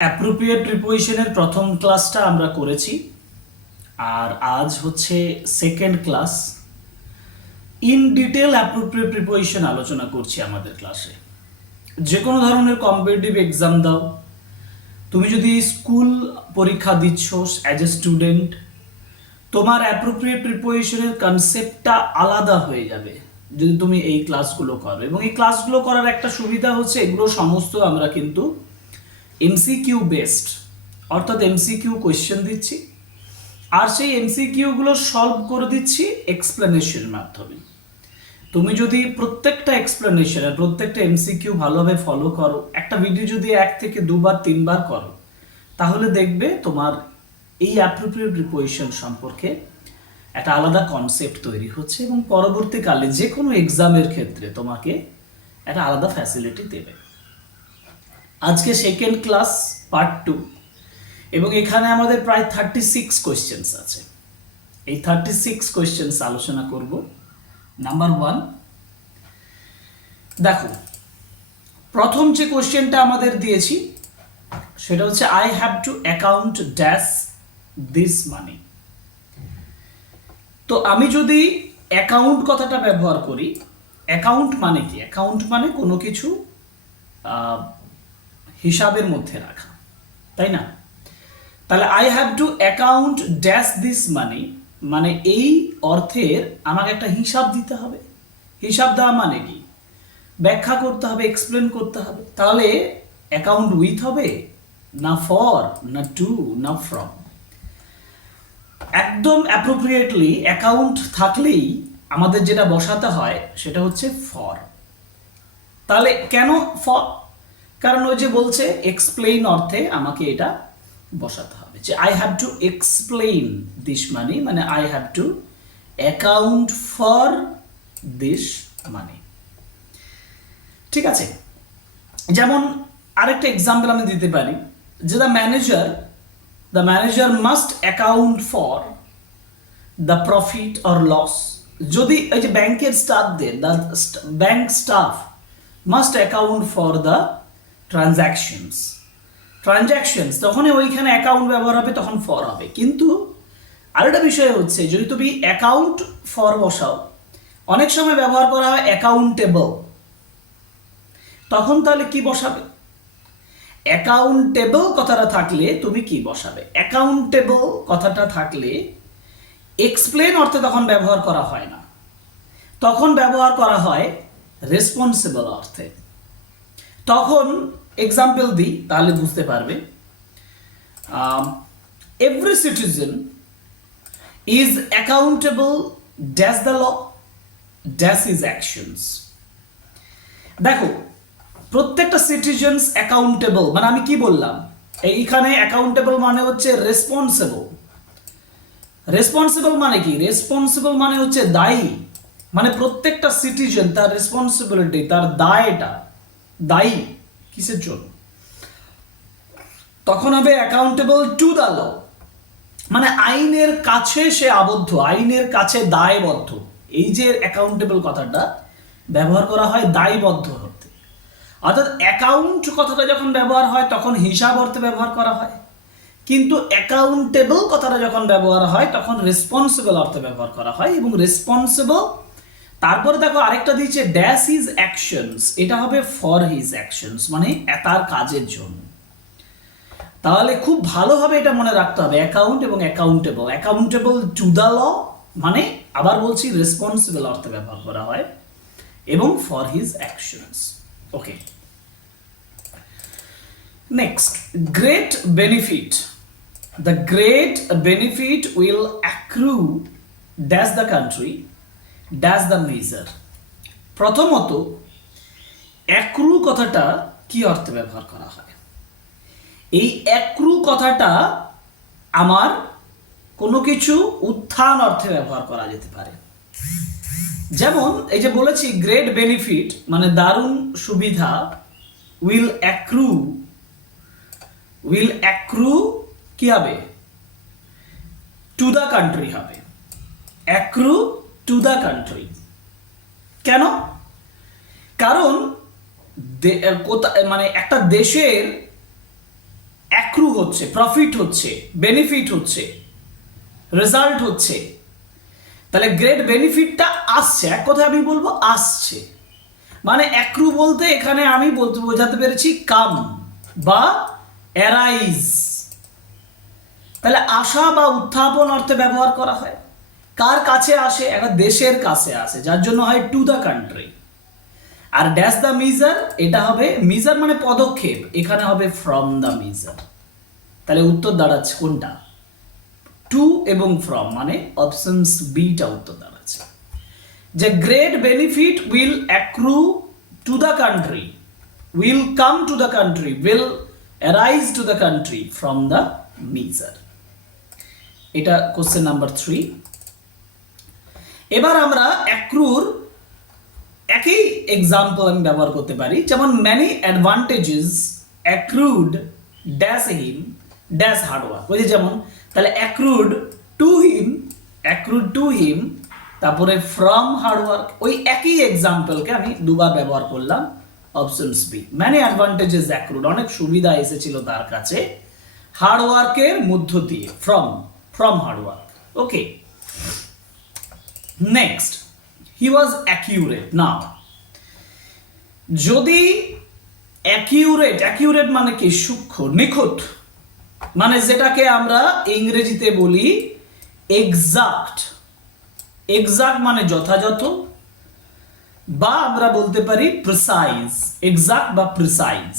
Appropriate প্রিপোজিশনের প্রথম ক্লাসটা আমরা করেছি, আর আজ হচ্ছে second class. In detail appropriate preposition আলোচনা করছি আমাদের ক্লাসে। যে কোনো ধরনের কম্পিটিটিভ এক্সাম দাও, তুমি যদি স্কুল পরীক্ষা দিচ্ছ অ্যাজ এ স্টুডেন্ট, তোমার অ্যাপ্রোপ্রিয়েট প্রিপোজিশনের কনসেপ্টটা আলাদা হয়ে যাবে যদি তুমি এই ক্লাসগুলো করো। এবং এই ক্লাসগুলো করার একটা সুবিধা হচ্ছে এগুলো সমস্ত আমরা কিন্তু এমসিকিউ বেসড, অর্থাৎ এমসিকিউ কোয়েশ্চেন দিচ্ছি আর সেই এমসিকিউগুলো সলভ করে দিচ্ছি এক্সপ্লেনেশনের মাধ্যমে। তুমি যদি প্রত্যেকটা এক্সপ্লেনেশন আর প্রত্যেকটা এমসিকিউ ভালোভাবে ফলো করো, একটা ভিডিও যদি 1 থেকে 2 বার 3 বার করো, তাহলে দেখবে তোমার এই অ্যাপ্রোপ্রিয়েট প্রিপোজিশন সম্পর্কে একটা আলাদা কনসেপ্ট তৈরি হচ্ছে এবং পরবর্তীকালে যে কোনো এক্সামের ক্ষেত্রে তোমাকে একটা আলাদা ফ্যাসিলিটি দেবে। আজকে সেকেন্ড ক্লাস পার্ট 2 এবং এখানে আমাদের প্রায় 36 কোয়েশ্চেন্স আছে। এই 36 কোয়েশ্চেন্স আলোচনা করব। নাম্বার 1, দেখো প্রথম যে কোয়েশ্চেনটা আমাদের দিয়েছি সেটা হচ্ছে I have to account dash this মানি। তো আমি যদি অ্যাকাউন্ট কথাটা ব্যবহার করি, অ্যাকাউন্ট মানে কি? অ্যাকাউন্ট মানে কোনো কিছু হিসাবের মধ্যে রাখা, তাই না? তাহলে I have to account dash this money মানে এই অর্থের আমাকে একটা হিসাব দিতে হবে। হিসাব দেওয়া মানে কি? ব্যাখ্যা করতে হবে, এক্সপ্লেন করতে হবে। তাহলে অ্যাকাউন্ট উইথ হবে, না ফর, না টু, না ফ্রম। একদম অ্যাপ্রোপ্রিয়েটলি অ্যাকাউন্ট থাকলেই আমাদের যেটা বসাতে হয় সেটা হচ্ছে ফর। তাহলে কেন ফর? কারণ ওই যে বলছে এক্সপ্লেইন অর্থে আমাকে এটা বসাতে হবে, যে I have to explain this money মানে I have to account for this money. ঠিক আছে, যেমন আরেকটা এক্সাম্পল আমি দিতে পারি যে the manager must account for the profit or loss. যদি এই যে ব্যাংকের স্টাফদের, the bank staff must account for the transactions, তখনই ওইখানে অ্যাকাউন্ট ব্যবহার হবে, তখন ফর হবে। কিন্তু আরেকটা বিষয় হচ্ছে যদি তুমি অ্যাকাউন্ট ফর বসাও, অনেক সময় ব্যবহার করা হয় অ্যাকাউন্টেবল, তখন তাহলে কি বসাবে? অ্যাকাউন্টেবল কথাটা থাকলে তুমি কি বসাবে? অ্যাকাউন্টেবল কথাটা থাকলে এক্সপ্লেন অর্থে তখন ব্যবহার করা হয় না, তখন ব্যবহার করা হয় রেসপন্সিবল অর্থে। তখন এক্সাম্পল দিই তাহলে বুঝতে পারবে। Every citizen is accountable dash the law dash his actions. দেখো প্রত্যেকটা সিটিজেন্স অ্যাকাউন্টেবল মানে আমি কি বললাম? এইখানে অ্যাকাউন্টেবল মানে হচ্ছে রেসপন্সিবল। রেসপন্সিবল মানে কি? রেসপন্সিবল মানে হচ্ছে দায়ী, মানে প্রত্যেকটা সিটিজেন তার রেসপন্সিবিলিটি, তার দায়টা, দায়ী কিসের জন্য? তখন হবে অ্যাকাউন্টেবল টু দ্য ল, মানে আইনের কাছে সে আবদ্ধ, আইনের কাছে দায়বদ্ধ। এই যে অ্যাকাউন্টেবল কথাটা ব্যবহার করা হয় দায়বদ্ধ হতে। অর্থাৎ অ্যাকাউন্ট কথাটা যখন ব্যবহার হয় তখন হিসাব অর্থে ব্যবহার করা হয়, কিন্তু অ্যাকাউন্টেবল কথাটা যখন ব্যবহার হয় তখন রেসপন্সিবল অর্থে ব্যবহার করা হয়। এবং রেসপন্সিবল, তারপরে দেখো আরেকটা দিচ্ছে ড্যাশ হিজ অ্যাকশনস, এটা হবে ফর হিজ অ্যাকশনস মানে তার কাজের জন্য। তাহলে খুব ভালোভাবে এটা মনে রাখতে হবে, অ্যাকাউন্ট এবং accountable. Accountable to the law মানে আবার বলছি রেসপন্সিবল অর্থে ব্যবহার করা হয়, এবং for his actions. Okay, next, great benefit. The great benefit will accrue dash the country dash the measure. প্রথমত অ্যাক্রু কথাটা কি অর্থে ব্যবহার করা হয়? এই অ্যাক্রু কথাটা আমার কোনো কিছু উত্থান অর্থে ব্যবহার করা যেতে পারে। যেমন এই যে বলেছি গ্রেট বেনিফিট মানে দারুণ সুবিধা, উইল অ্যাক্রু কি হবে? টু দ্য কান্ট্রি হবে, অ্যাক্রু টু দ্য কান্ট্রি। কেন? কারণ মানে একটা দেশের অ্যাক্রু হচ্ছে, প্রফিট হচ্ছে, বেনিফিট হচ্ছে, রেজাল্ট হচ্ছে, তাহলে গ্রেট বেনিফিটটা আসছে, এক কথায় আমি বলবো আসছে। মানে অ্যাক্রু বলতে এখানে আমি বলতে বোঝাতে পেরেছি কাম বা অ্যারাইজ। তাহলে আসা বা উত্থাপন অর্থে ব্যবহার করা হয়। কার কাছে আসে? একটা দেশের কাছে আসে, যার জন্য হয় টু দ্য কান্ট্রি। আর ড্যাশ দ্য মিজার, এটা হবে মিজার মানে পদক্ষেপ, এখানে হবে ফ্রম দ্য মিজার। তাহলে উত্তর দাঁড়াচ্ছে কোনটা? টু এবং ফ্রম, মানে অপশনস বিটা উত্তর দাঁড়াচ্ছে। যে great benefit will accrue to the country, will come to the country, will arise to the country from the miser. এটা কোশ্চেন নাম্বার 3। এবার আমরা অ্যাক্রুর একই এক্সাম্পল আমি ব্যবহার করতে পারি, যেমন many advantages accrued dash him dash hard work. ওই যে যেমন, তাহলে অ্যাক্রুড টু হিম, তারপরে ফ্রম হার্ডওয়ার্ক। ওই একই এক্সাম্পলকে আমি দুবার ব্যবহার করলাম, options B. Many advantages accrued, অনেক সুবিধা এসেছিল তার কাছে হার্ডওয়ার্কের মধ্য দিয়ে, from hard work. Okay, next, he was accurate. না, যদি অ্যাকিউরেট মানে কি? সূক্ষ্ম, নিখুঁত, মানে যেটাকে আমরা ইংরেজিতে বলি এক্সাক্ট। এক্সাক্ট মানে যথাযথ, বা আমরা বলতে পারি প্রিসাইজ। এক্সাক্ট বা প্রিসাইজ।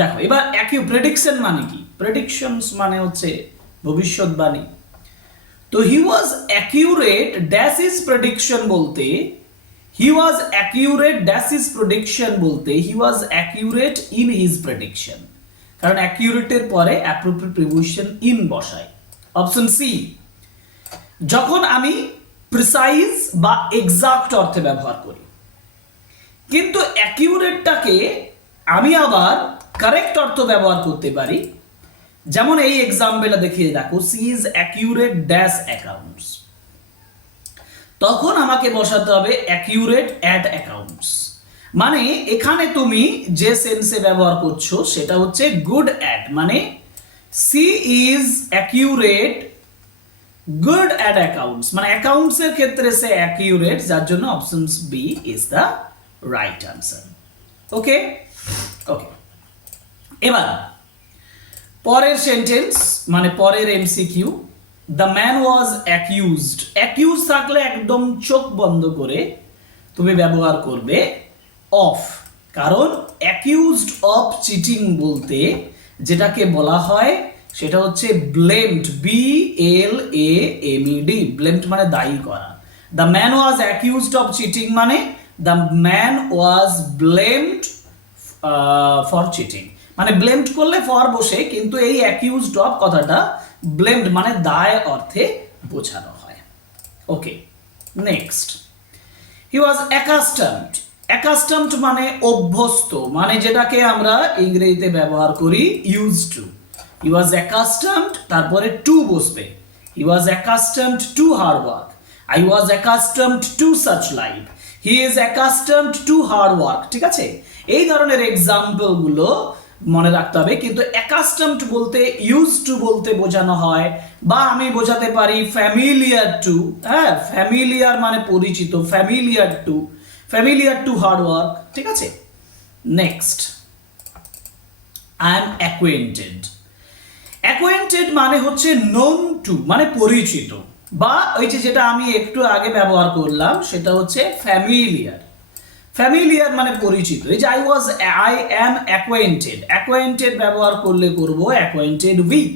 দেখো এবার প্রেডিকশন মানে কি? প্রেডিকশনস মানে হচ্ছে ভবিষ্যৎবাণী। তো হি was accurate dash is prediction বলতে, হি was accurate dash is prediction বলতে হি was accurate in his prediction. কারণ অ্যাকিউরেটের পরে অ্যাপ্রোপ্রিয়েট প্রিপোজিশন ইন বসাই। অপশন সি, যখন আমি প্রিসাইজ বা এক্সাক্ট অর্থে ব্যবহার করি। কিন্তু অ্যাকিউরেটটাকে আমি আবার কারেক্ট অর্থ ব্যবহার করতে পারি, যেমন এই এক্সাম্পলটা দেখিয়ে দেখো, she is accurate dash accounts. তখন আমাকে বসাতে হবে অ্যাকিউরেট অ্যাট অ্যাকাউন্টস। মানে এখানে তুমি যে সেন্সে ব্যবহার করছো সেটা হচ্ছে গুড অ্যাট, মানে she is accurate good at accounts, মানে অ্যাকাউন্টস এর ক্ষেত্রে সে অ্যাকিউরেট, যার জন্য options B is the right answer. Okay okay, এবার পরের সেন্টেন্স মানে পরের MCQ. The man was accused. Accuse থাকলে একদম চোখ বন্ধ করে তুমি ব্যবহার করবে অফ, কারণ অ্যাকিউজড অফ চিটিং বলতে যেটাকে বলা হয় সেটা হচ্ছে ব্লেমড, BLAMED। ব্লেমড মানে দায়ী করা। The man was accused of cheating মানে the man was blamed for cheating, মানে ব্লেমড করলে ফর বসে, কিন্তু এই অ্যাকিউজড অফ কথাটা ব্লেমড মানে দায় অর্থে বোঝানো হয়। Okay, next, he was accustomed. Accustomed মানে অভ্যস্ত, মানে যেটাকে আমরা ইংরেজিতে ব্যবহার করি use to. He was accustomed, তারপরে টু বসবে। He was accustomed to hard work. I was accustomed to such life. He is accustomed to hard work. ঠিক আছে, এই ধরনের এক্সাম্পল গুলো মনে রাখতে হবে। কিন্তু অ্যাকাস্টমড বলতে ইউজ টু বলতে বোঝানো হয়, বা আমি বোঝাতে পারি ফ্যামিলিয়ার টু। হ্যাঁ, ফ্যামিলিয়ার মানে পরিচিত, ফ্যামিলিয়ার টু হার্ড ওয়ার্ক। ঠিক আছে, next, I am acquainted. Acquainted মানে হচ্ছে নোন টু, মানে পরিচিত, বা ওই যে যেটা আমি একটু আগে ব্যবহার করলাম সেটা হচ্ছে ফ্যামিলিয়ার। ফ্যামিলিয়ার মানে পরিচিত। এই যে আই অ্যাম অ্যাকোয়েন্টেড, অ্যাকোয়েন্টেড ব্যবহার করলে করব অ্যাকোয়েন্টেড উইথ,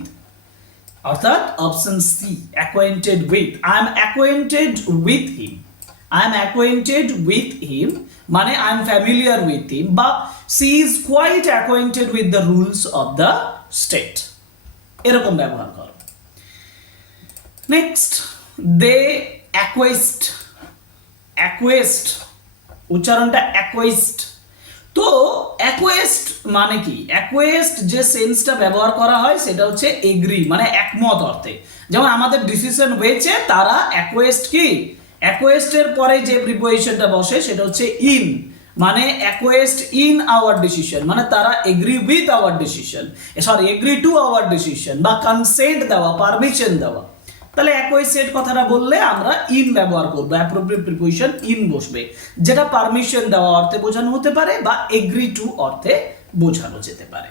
অর্থাৎ option C, acquainted with. I am acquainted with him, I am acquainted with him মানে I am familiar with him, বা she is quite acquainted with the rules of the state, এরকম ব্যবহার করো। Next, দে অ্যাকুয়েস্ট, উচ্চারণটা অ্যাকুয়েস্ট। তো অ্যাকুয়েস্ট মানে কি? অ্যাকুয়েস্ট যে সেন্সটা ব্যবহার করা হয় সেটা হচ্ছে এগ্রি, মানে একমত অর্থে। যেমন আমাদের ডিসিশন হয়েছে, তারা অ্যাকুয়েস্ট কি? অ্যাকুয়েস্টের পরে যে প্রিপোজিশনটা বসে সেটা হচ্ছে ইন, মানে অ্যাকোয়েস্ট ইন আওয়ার ডিসিশন, মানে তারা agree with our decision, agree to our decision, বা কনসেন্ট দেওয়া, পারমিশন দেওয়া। তাহলে অ্যাকোয়েস্টেড কথাটা বললে আমরা ইন ব্যবহার করবো, অ্যাপ্রোপ্রিয়েট প্রিপোজিশন ইন বসবে, যেটা পারমিশন দেওয়া অর্থে বোঝানো হতে পারে বা এগ্রি টু অর্থে বোঝানো যেতে পারে।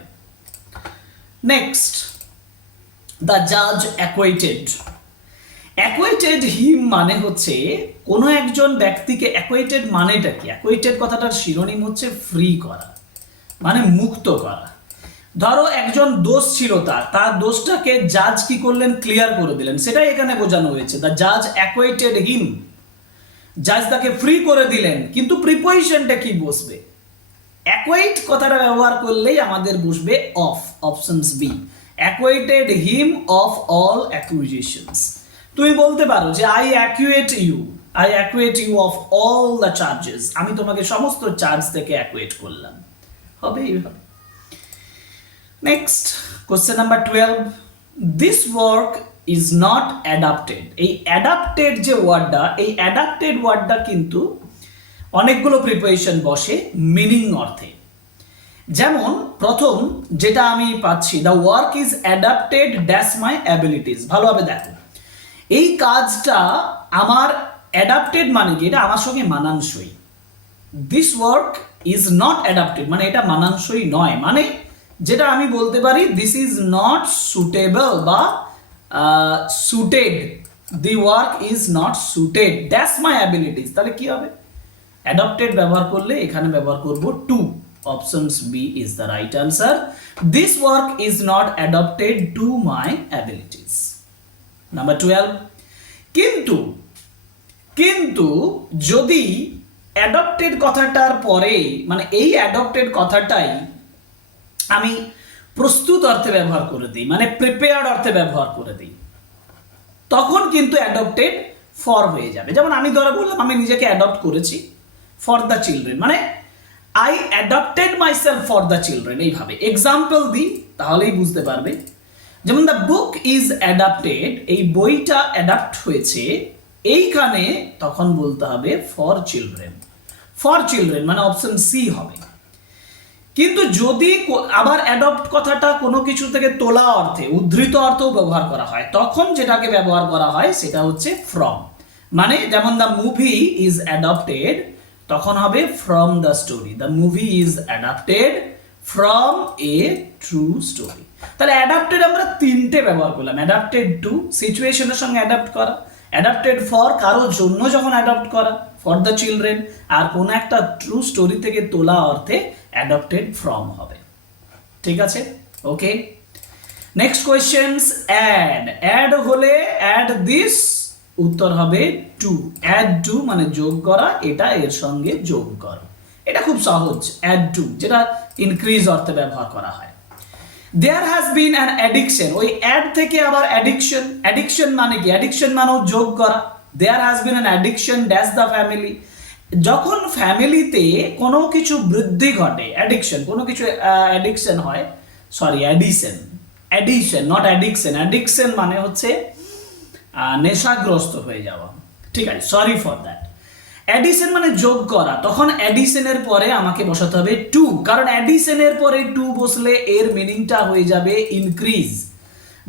নেক্সট, দ্য জাজ অ্যাকোয়েটেড। অ্যাকোয়েটেড হিম মানে হচ্ছে কোনো একজন ব্যক্তিকে, অ্যাকোয়েটেড মানেটা কি? অ্যাকোয়েটেড কথাটার শিরোনাম হচ্ছে ফ্রি করা, মানে মুক্ত করা। ধরো একজন দোষ ছিল, তার দোষটাকে জাজ কি করলেন? ক্লিয়ার করে দিলেন, সেটাই এখানে বোঝানো হয়েছে। দ্য জাজ অ্যাকোয়েটেড হিম, জাজ তাকে ফ্রি করে দিলেন, কিন্তু প্রিপোজিশনটা কি বসবে? অ্যাকোয়েট কথাটা ব্যবহার করলেই আমাদের বসবে of, options B, acquitted him of all accusations. তুমি বলতে পারো যে I acquit you of all the charges, আমি তোমাকে সমস্ত চার্জ থেকে অ্যাকুয়েট করলাম, হবে এইভাবে। Next, question number 12, this work is not adapted. এই অ্যাডাপ্টেড যে ওয়ার্ডটা, এই অ্যাডাপ্টেড ওয়ার্ডটা কিন্তু অনেকগুলো প্রিপোজিশন বসে মিনিং অর্থে। যেমন প্রথম যেটা আমি পাচ্ছি, the work is adapted dash my abilities. ভালোভাবে দেখো, এই কাজটা আমার অ্যাডাপ্টেড মানে কি? এটা আমার সঙ্গে মানানসই। This work is not adapted মানে এটা মানানসই নয়, মানে যেটা আমি বলতে পারি দিস ইজ নট সুটেবল বা suited, the work is not suited that's my abilities. তাহলে কি হবে? অ্যাডাপ্টেড ব্যবহার করলে এখানে ব্যবহার করব to, options B is the right answer. This work is not adapted to my abilities. Number 12, কিন্তু যদি অ্যাডপ্টেড কথাটার পরে, মানে এই অ্যাডপ্টেড কথাটাই আমি প্রস্তুত অর্থে ব্যবহার করে দিই, মানে প্রিপেয়ার্ড অর্থে ব্যবহার করে দিই, তখন কিন্তু অ্যাডপ্টেড ফর হয়ে যাবে। যেমন আমি ধরে বললাম আমি নিজেকে অ্যাডপ্ট করেছি ফর দ্য চিলড্রেন, মানে I adopted myself for the children. এইভাবে এক্সাম্পল দিই তাহলেই বুঝতে পারবে। যেমন দ্য বুক ইজ অ্যাডাপ্টেড, এই বইটা অ্যাডাপ্ট হয়েছে, এইখানে তখন বলতে হবে ফর চিলড্রেন, মানে অপশন সি হবে। কিন্তু যদি আবার অ্যাডপ্ট কথাটা কোনো কিছু থেকে তোলা অর্থে, উদ্ধৃত অর্থেও ব্যবহার করা হয়, তখন যেটাকে ব্যবহার করা হয় সেটা হচ্ছে ফ্রম। মানে যেমন দ্য মুভি ইজ অ্যাডপ্টেড, তখন হবে from the story, the movie is adapted from a true story. তাহলে অ্যাডাপ্টেড আমরা তিনটে ব্যবহার করলাম। অ্যাডাপ্টেড টু, সিচুয়েশনের সঙ্গে অ্যাডাপ্ট করা। অ্যাডাপ্টেড ফর, কারোর জন্য যখন অ্যাডাপ্ট করা, ফর দ্য চিলড্রেন। আর কোনো একটা ট্রু স্টোরি থেকে তোলা অর্থে অ্যাডাপ্টেড ফ্রম হবে। ঠিক আছে, ওকে। নেক্সট কোয়েশ্চেন্স, অ্যাড হলে অ্যাড দিস, উত্তর হবে টু। অ্যাড টু মানে যোগ করা, এটা এর সঙ্গে যোগ করো। এটা খুব সহজ, অ্যাড টু, যেটা ইনক্রিজ অর্থে ব্যবহার করা হয়। There has been an addiction, ওই অ্যাড থেকে আবার অ্যাডিকশন। অ্যাডিকশন মানে কি? অ্যাডিকশন মানেও যোগ করা। There has been an addiction dash the family, যখন ফ্যামিলিতে কোনো কিছু বৃদ্ধি ঘটে, অ্যাডিকশন, কোনো কিছু অ্যাডিকশন হয়, অ্যাডিশন নট অ্যাডিকশন। অ্যাডিকশন মানে হচ্ছে নেশাগ্রস্ত হয়ে যাওয়া, ঠিক আছে, সরি ফর দ্যাট। অ্যাডিশন মানে যোগ করা, তখন অ্যাডিশনের পরে আমাকে বসাতে হবে টু, কারণ অ্যাডিশনের পরে টু বসলে এর মিনিংটা হয়ে যাবে increase.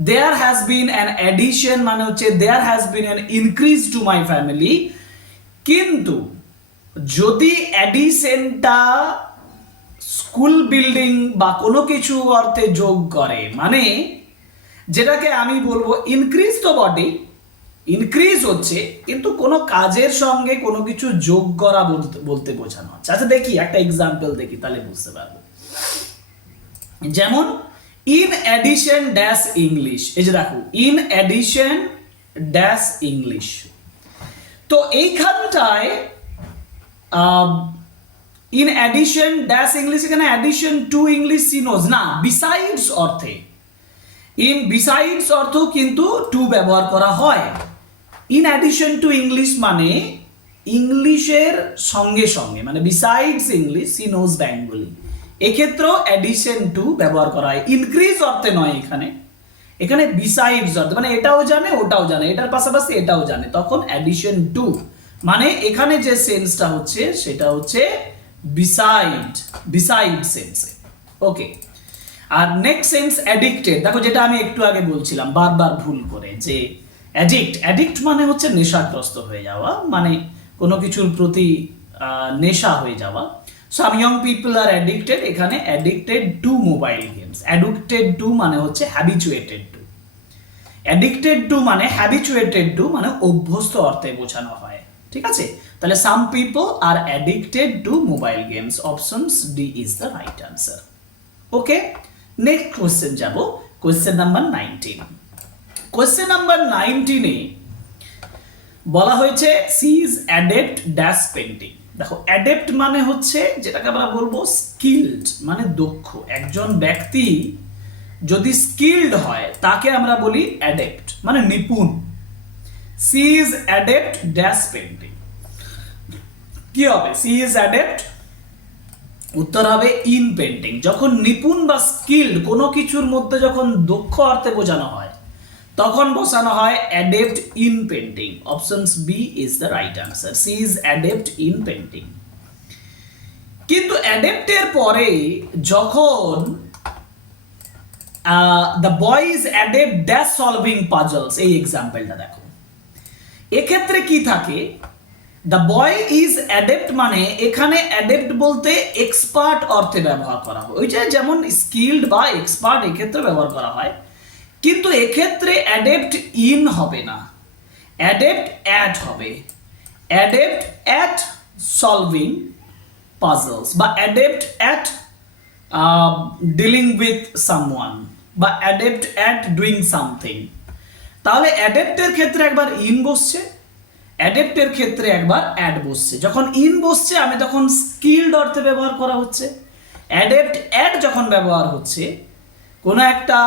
There has been an addition মানে হচ্ছে there has been an increase to my family. কিন্তু যদি অ্যাডিশনটা স্কুল বিল্ডিং বা কোনো কিছু অর্থে যোগ করে, মানে যেটাকে আমি বলবো ইনক্রিজ তো বটে, ইনক্রিজ হচ্ছে, কিন্তু কোনো কাজের সঙ্গে কোনো কিছু যোগ করা বলতে বোঝানো হচ্ছে। আচ্ছা দেখি একটা এক্সাম্পল দেখি, তাহলে বুঝতে পারবো। যেমন ইন অ্যাডিশন ড্যাশ ইংলিশ, এই যে দেখো ইন অ্যাডিশন ড্যাশ ইংলিশ। তো এইখানটায় ইন অ্যাডিশন ড্যাশ ইংলিশ, এখানে অ্যাডিশন টু ইংলিশ সিনোজ না, বিসাইডস অর্থে, ইন বিসাইডস অর্থেও কিন্তু টু ব্যবহার করা হয়। ইন অ্যাডিশন টু ইংলিশ মানে ইংলিশের সঙ্গে সঙ্গে, মানে besides English she knows Bengali, এক্ষেত্রেও অ্যাডিশন টু ব্যবহার করা হয়। ইনক্রিজ অর্থে নয়, এখানে বিসাইডস অর্থে, মানে এটাও জানে ওটাও জানে, এটার পাশাপাশি এটাও জানে, তখন অ্যাডিশন টু। মানে এখানে যে সেন্সটা হচ্ছে সেটা হচ্ছে বিসাইড সেন্সে। ওকে, আর নেক্সট সেন্স অ্যাডিক্টেড, দেখো যেটা আমি একটু আগে বলছিলাম বারবার ভুল করে, যে অ্যাডিক্ট মানে হচ্ছে নেশাগ্রস্ত হয়ে যাওয়া, মানে কোনো কিছুর প্রতি নেশা হয়ে যাওয়া। Some young people are addicted, এখানে addicted to mobile games. Addicted to মানে হচ্ছে হ্যাবিচুয়েটেড টু। অ্যাডিক্টেড টু মানে হ্যাবিচুয়েটেড টু মানে অভ্যস্ত অর্থে বোঝানো হয়। ঠিক আছে, তাহলে some people are addicted to mobile games, options D is the right answer. Okay, next question যাব, কোয়েশ্চেন নাম্বার 19। কোয়েশ্চেন নাম্বার 19-এ বলা হয়েছে she is adept dash painting. দেখো অ্যাডেপ্ট মানে হচ্ছে যেটাকে আমরা বলবো স্কিলড, মানে দক্ষ। একজন ব্যক্তি যদি স্কিলড হয় তাকে আমরা বলি অ্যাডেপ্ট, মানে নিপুণ। She is adept dash painting, কি হবে? সি ইজ অ্যাডেপ্ট, উত্তর হবে ইন পেন্টিং। যখন নিপুণ বা স্কিলড কোনো কিছুর মধ্যে যখন দক্ষ অর্থে বোঝানো হয় তখন বসানো হয় adept in painting. Options B is the right answer, she is adept in painting. কিন্তু অ্যাডেপ্টের পরে যখন the boy is adept dash solving puzzles, এই এক্সাম্পলটা দেখো, এক্ষেত্রে কি থাকে? দ্য বয় ইজ অ্যাডেপ্ট মানে এখানে অ্যাডেপ্ট বলতে এক্সপার্ট অর্থে ব্যবহার করা হয়, ওই যে যেমন স্কিলড বা এক্সপার্ট এক্ষেত্রে ব্যবহার করা হয়। কিন্তু এক্ষেত্রে অ্যাডেপ্ট ইন হবে না, অ্যাডেপ্ট অ্যাট হবে। অ্যাডেপ্ট অ্যাট সলভিং পাজলস, বা adept at dealing with someone, বা অ্যাডেপ্ট অ্যাট ডুইং সামথিং। তাহলে অ্যাডেপ্টের ক্ষেত্রে একবার ইন বসছে, অ্যাডেপ্টের ক্ষেত্রে একবার অ্যাড বসছে। যখন ইন বসছে আমি তখন স্কিলড অর্থে ব্যবহার করা হচ্ছে। অ্যাডেপ্ট অ্যাড যখন ব্যবহার হচ্ছে, কোনো একটা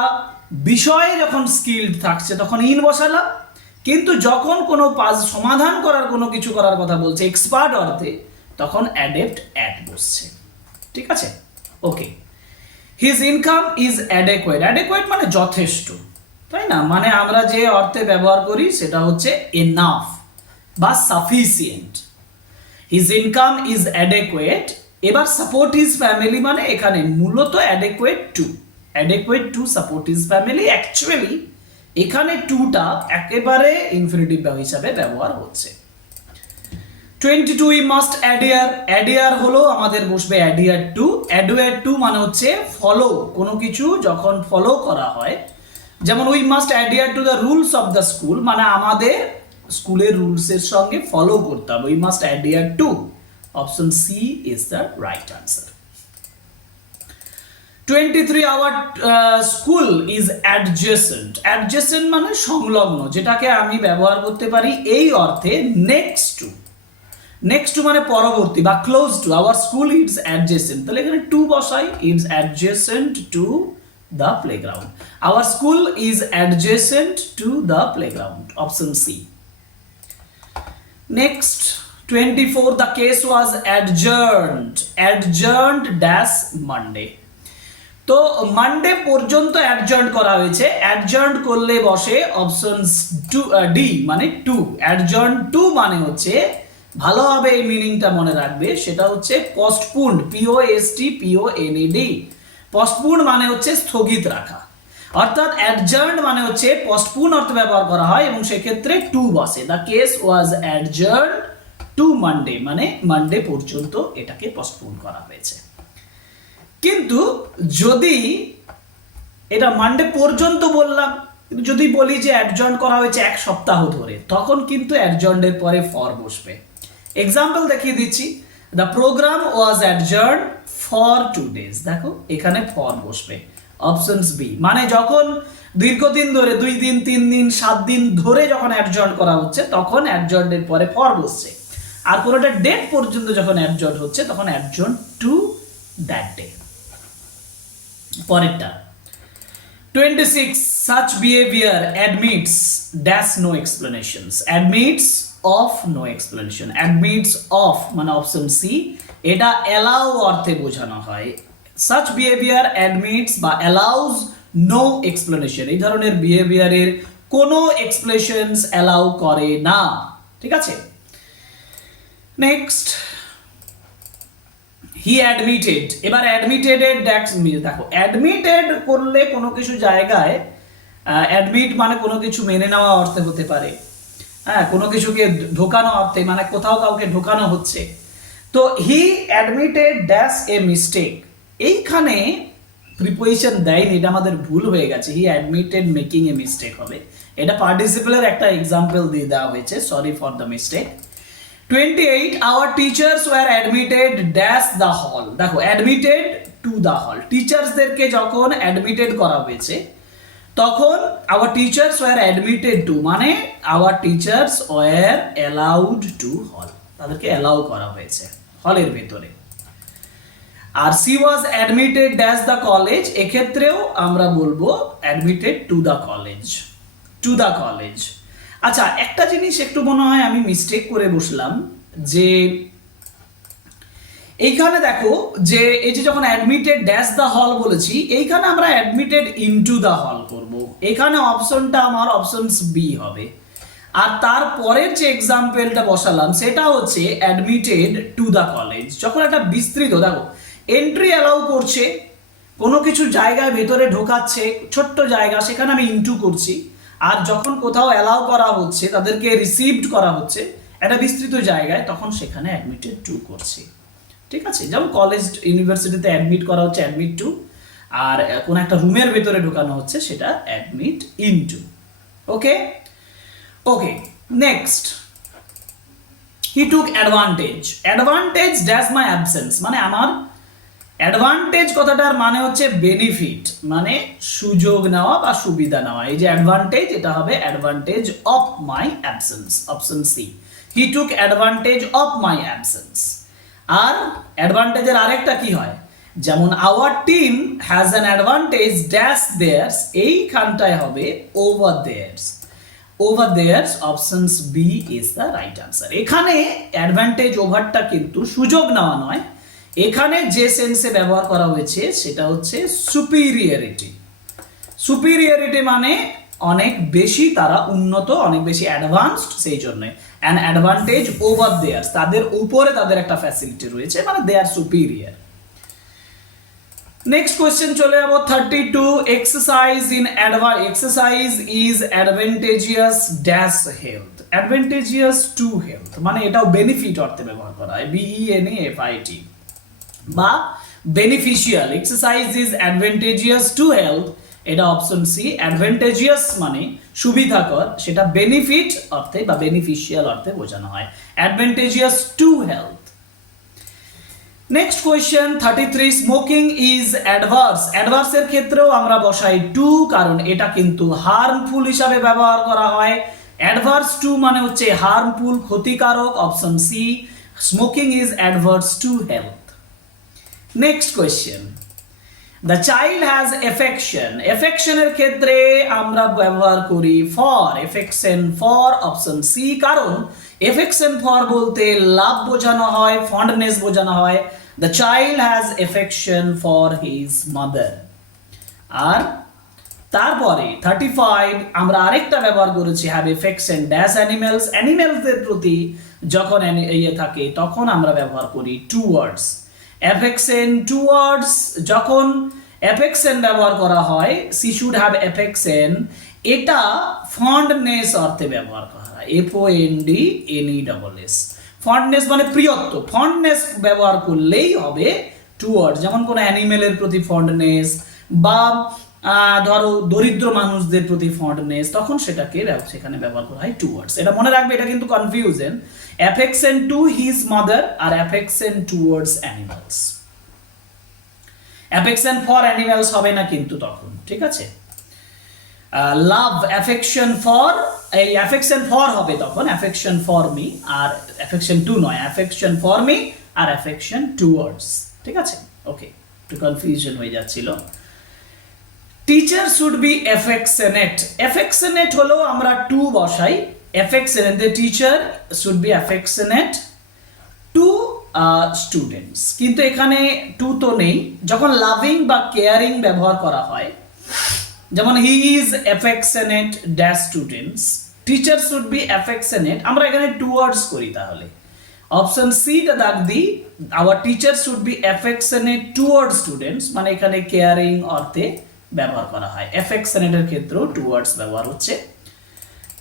বিষয়ে যখন স্কিলড থাকছে তখন ইন বসালাম, কিন্তু যখন কোনো সমাধান করার কোনো কিছু করার কথা বলছে এক্সপার্ট অর্থে, তখন অ্যাডেপ্ট অ্যাড বসছে। ঠিক আছে, okay. His income is adequate, adequate মানে যথেষ্ট, তাই না? মানে আমরা যে অর্থে ব্যবহার করি সেটা হচ্ছে এনাফ বা sufficient. His income is adequate. এবার সাপোর্ট হিজ ফ্যামিলি মানে এখানে মূলত adequate to, adequate to support his family. Actually এখানে টুটা একেবারে ইনফিনিটিভ হিসাবে ব্যবহার হচ্ছে। 22 উই মাস্ট অ্যাডিয়ার, অ্যাডিয়ার হলো আমাদের বসবে অ্যাডিয়ার টু। অ্যাডিয়ার টু মানে হচ্ছে ফলো, কোনো কিছু যখন ফলো করা হয়, যেমন we must adhere to the rules of the school, মানে আমাদের স্কুলের রুলসের সঙ্গে ফলো করতে হবে। We must adhere to, option C is the right answer. 23 our school is adjacent, adjacent মানে সংলগ্ন, যেটাকে আমি ব্যবহার করতে পারি এই অর্থে নেক্সট টু। নেক্সট টু মানে পরবর্তী বা close to. Our school is adjacent, তাহলে এখানে টু বসাই, is adjacent to the playground. Our school is adjacent to the playground, option C. Next 24 the case was adjourned, adjourned dash Monday. তো Monday পর্যন্ত adjourn করা হয়েছে, adjourn করলে বসে option D মানে টু। অ্যাডজার্ন টু মানে হচ্ছে, ভালোভাবে এই মিনিংটা মনে রাখবে, সেটা হচ্ছে পোস্টপুন্ড, POSTPONED। পোস্টপুন্ড মানে হচ্ছে স্থগিত রাখা, অর্থাৎ অ্যাডজার্ন মানে হচ্ছে পোস্টপুন অর্থে ব্যবহার করা হয় এবং সেক্ষেত্রে টু বসে। The case was adjourn to Monday মানে মানডে পর্যন্ত এটাকে পোস্টপুন করা হয়েছে। কিন্তু যদি এটা মানডে পর্যন্ত বললাম, যদি বলি যে অ্যাডজার্ন করা হয়েছে এক সপ্তাহ ধরে, তখন কিন্তু অ্যাডজার্নের পরে ফর বসবে। এক্সাম্পল দেখিয়ে দিচ্ছি, the program was adjourn for 2 days, দেখো এখানে ফর বসবে, অপশনস বি। মানে যখন দীর্ঘদিন ধরে 2 দিন 3 দিন 7 দিন ধরে যখন অ্যাডজার্ন করা হচ্ছে তখন অ্যাডজার্নের পরে ফর বসছে। আর কোনোটা ডেট পর্যন্ত যখন অ্যাডজার্ন হচ্ছে তখন অ্যাডজার্ন টু দ্যাট ডে। পরেরটা 26 such behavior admits dash no explanations, admits of no explanation, admits of মানে অপশন সি, এটা allow অর্থে বোঝানো হয়। such behavior admits বা allows no explanation, এই ধরনের বিহেভিয়ারের কোনো এক্সপ্লেনেশনস allow করে না। ঠিক আছে, নেক্সট হি অ্যাডমিটেড, এবার অ্যাডমিটেডের দেখো অ্যাডমিটেড করলে কোনো কিছু জায়গায় অ্যাডমিট মানে কোনো কিছু মেনে নেওয়া অর্থে হতে পারে, হ্যাঁ, কোনো কিছুকে ঢোকানো অর্থে, মানে কোথাও কাউকে ঢোকানো হচ্ছে। তো হি অ্যাডমিটেড ড্যাশ এ মিস্টেক, এইখানে প্রিপোজিশন দেয়নি, এটা আমাদের ভুল হয়ে গেছে, হি অ্যাডমিটেড মেকিং এ মিস্টেক হবে, এটা পার্টিসিপেলের একটা এক্সাম্পল দিয়ে দেওয়া হয়েছে, sorry for the mistake. 28 our teachers were admitted dash the hall, দেখো admitted to the hall, টিচার্সদেরকে যখন অ্যাডমিটেড করা হয়েছে তখন our teachers were admitted to মানে our teachers were allowed to hall, তাদেরকে অ্যালাউ করা হয়েছে হলের ভিতরে। আর she was admitted dash the college, এক্ষেত্রেও আমরা বলবো admitted to the college, to the college। আচ্ছা, একটা জিনিস একটু মনে হয় আমি মিস্টেক করে বসলাম, যে এইখানে দেখো যে এই যে যখন অ্যাডমিটেড ড্যাশ দ্য হল বলেছি, এইখানে আমরা অ্যাডমিটেড ইনটু দ্য হল করব, এখানে অপশনটা আমার অপশনস বি হবে। আর তারপরের যে এক্সাম্পলটা বসালাম সেটা হচ্ছে অ্যাডমিটেড টু দ্য কলেজ, যখন একটা বিস্তৃত, দেখো এন্ট্রি অ্যালাউ করছে, কোনো কিছু জায়গায় ভেতরে ঢোকাচ্ছে, ছোট্ট জায়গা, সেখানে আমি ইনটু করছি। আর যখন কোথাও অ্যালাউ করা হচ্ছে, তাদেরকে রিসিভড করা হচ্ছে একটা বিস্তৃত জায়গায়, তখন সেখানে অ্যাডমিটেড টু করছি, ঠিক আছে। যেমন কলেজ ইউনিভার্সিটিতে অ্যাডমিট করা হচ্ছে অ্যাডমিট টু, আর কোন একটা রুমের ভেতরে ঢোকানো হচ্ছে সেটা admit into. Okay okay, next, he took advantage, advantage dash my absence, মানে আমার অ্যাডভান্টেজ কথাটার মানে হচ্ছে বেনিফিট, মানে সুযোগ নেওয়া বা সুবিধা নেওয়া। এই যে অ্যাডভান্টেজ, এটা হবে advantage of my absence, option C, he took advantage of my absence. আর অ্যাডভান্টেজের আরেকটা কি হয়, যেমন our team has an advantage dash theirs, এইখানটায় হবে over theirs, over theirs, options B is the right answer. এখানে অ্যাডভান্টেজ ওভারটা কিন্তু সুযোগ নেওয়া নয়, এখানে যে সেন্সে ব্যবহার করা হয়েছে সেটা হচ্ছে সুপিরিয়রিটি। সুপিরিয়রিটি মানে অনেক বেশি তারা উন্নত, অনেক বেশি অ্যাডভান্সড, সেই জন্য অ্যান অ্যাডভান্টেজ ওভার দেয়ার্স, তাদের উপরে তাদের একটা ফ্যাসিলিটি রয়েছে, মানে দে আর সুপিরিয়র। নেক্সট কোয়েশ্চেন চলে যাবো 32, exercise in exercise is advantageous dash health, advantageous to health, মানে এটাও বেনিফিট অর্থে ব্যবহার করা হয়, BENEFIT, বা beneficial, exercise is advantageous to health, এটা অপশন সি, অ্যাডভান্টেজিয়াস মানে সুবিধাকর, সেটা বেনিফিট অর্থে বা বেনিফিশিয়াল অর্থে বোঝানো হয়, advantageous to health. Next question 33, smoking is adverse, অ্যাডভার্সের ক্ষেত্রেও আমরা বসাই টু, কারণ এটা কিন্তু হার্মফুল হিসাবে ব্যবহার করা হয়, অ্যাডভার্স টু মানে হচ্ছে হার্মফুল, ক্ষতিকারক, option C, smoking is adverse to health. Next question, the child has affection, এফেকশনের ক্ষেত্রে আমরা ব্যবহার করি for, affection for, option C, কারণ এফেকশন ফর বলতে লাভ বোঝানো হয়, ফন্ডনেস বোঝানো হয়, the child has affection for his mother. আর তারপরে 35 আমরা আরেকটা ব্যবহার করেছি, হ্যাভ এফেকশন ড্যাশ অ্যানিমেলস, অ্যানিমেলসদের প্রতি যখন ইয়ে থাকে তখন আমরা ব্যবহার করি টুয়ার্ডস, অ্যাফেকশন টুয়ার্ডস, যখন অ্যাফেকশন ব্যবহার করা হয়, সি শুড হ্যাভ অ্যাফেকশন, এটা ফন্ডনেস অর্থে ব্যবহার করা হয়, FONDNESS, ফন্ডনেস মানে প্রিয়ত্ব, ফন্ডনেস ব্যবহার করলেই হবে টুয়ার্ডস, যেমন কোনো অ্যানিমেলের প্রতি ফন্ডনেস, বা ধরো দরিদ্র মানুষদের প্রতি ফন্ডনেস, তখন সেটাকে সেখানে ব্যবহার করা হয় টুয়ার্ডস। এটা মনে রাখবে, এটা কিন্তু confusion, affection to his mother আর affection towards animals, affection for animals হবে না কিন্তু তখন, ঠিক আছে। লাভ অ্যাফেকশন ফর, এই অ্যাফেকশন ফর হবে তখন, অ্যাফেকশন ফর মি, আর অ্যাফেকশন টু নয়, অ্যাফেকশন ফর মি আর অ্যাফেকশন টুয়ার্ডস, ঠিক আছে। ওকে, একটু কনফিউশন হয়ে যাচ্ছিল। Teacher should be affectionate, affectionate হলো আমরা টু বসাই, affectionate, the teacher should be affectionate to students, কিন্তু এখানে টু তো নেই, যখন লাভিং বা কেয়ারিং ব্যবহার করা হয়, যেমন he is affectionate dash students, teacher should be affectionate, আমরা এখানে টুয়ার্ডস করি, তাহলে অপশন সিটা দাগ দিই, our teacher should be affectionate toward students, মানে এখানে কেয়ারিং অর্থে ব্যবহার করা হয়, অ্যাফেকশনেটের ক্ষেত্রেও টুয়ার্ডস ব্যবহার হচ্ছে।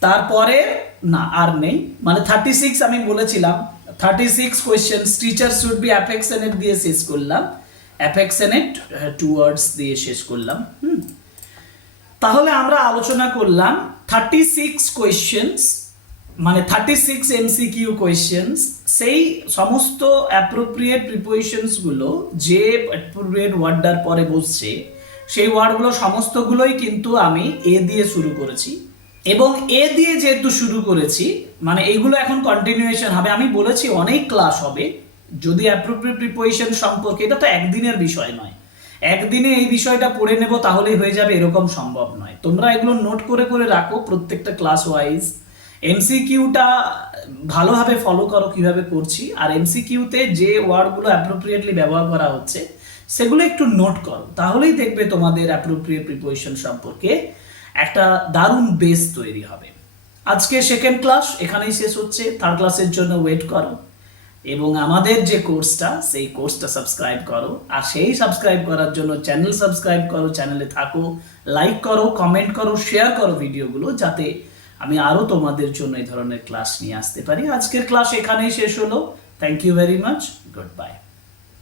তারপরে না আর নেই, মানে 36 আমি বলেছিলাম 36 question teacher should be affectionate দিয়ে শেষ করলাম, অ্যাফেকশনেট টুয়ার্ডস দিয়ে শেষ করলাম। তাহলে আমরা আলোচনা করলাম 36 কোয়েশ্চেন্স, মানে 36 এমসিকিউ কোয়েশ্চেন্স, সেই সমস্ত অ্যাপ্রোপ্রিয়েট প্রিপোজিশনস গুলো যে অ্যাপ্রোপ্রিয়েট ওয়ার্ডটার পরে বসছে সেই ওয়ার্ডগুলো সমস্তগুলোই কিন্তু আমি এ দিয়ে শুরু করেছি, এবং এ দিয়ে যেহেতু শুরু করেছি মানে এইগুলো এখন কন্টিনিউয়েশন হবে। আমি বলেছি অনেক ক্লাস হবে যদি অ্যাপ্রোপ্রিয়েট প্রিপোজিশন সম্পর্কে, এটা তো একদিনের বিষয় নয়, একদিনে এই বিষয়টা পড়ে নেব তাহলেই হয়ে যাবে এরকম সম্ভব নয়। তোমরা এগুলো নোট করে করে রাখো প্রত্যেকটা ক্লাস ওয়াইজ, এমসিকিউটা ভালোভাবে ফলো করো কিভাবে করছি, আর এমসিকিউতে যে ওয়ার্ডগুলো অ্যাপ্রোপ্রিয়েটলি ব্যবহার করা হচ্ছে সেগুলো একটু নোট করো, তাহলেই দেখবে তোমাদের অ্যাপ্রোপ্রিয়েট প্রিপোজিশন সম্পর্কে একটা দারুণ বেস তৈরি হবে। আজকে সেকেন্ড ক্লাস এখানেই শেষ হচ্ছে, থার্ড ক্লাসের জন্য ওয়েট করো, এবং আমাদের যে কোর্সটা সেই কোর্সটা সাবস্ক্রাইব করো, আর সেই সাবস্ক্রাইব করার জন্য চ্যানেল সাবস্ক্রাইব করো, চ্যানেলে থাকো, লাইক করো, কমেন্ট করো, শেয়ার করো ভিডিওগুলো, যাতে আমি আরও তোমাদের জন্য এই ধরনের ক্লাস নিয়ে আসতে পারি। আজকের ক্লাস এখানেই শেষ হলো। Thank you very much, good bye.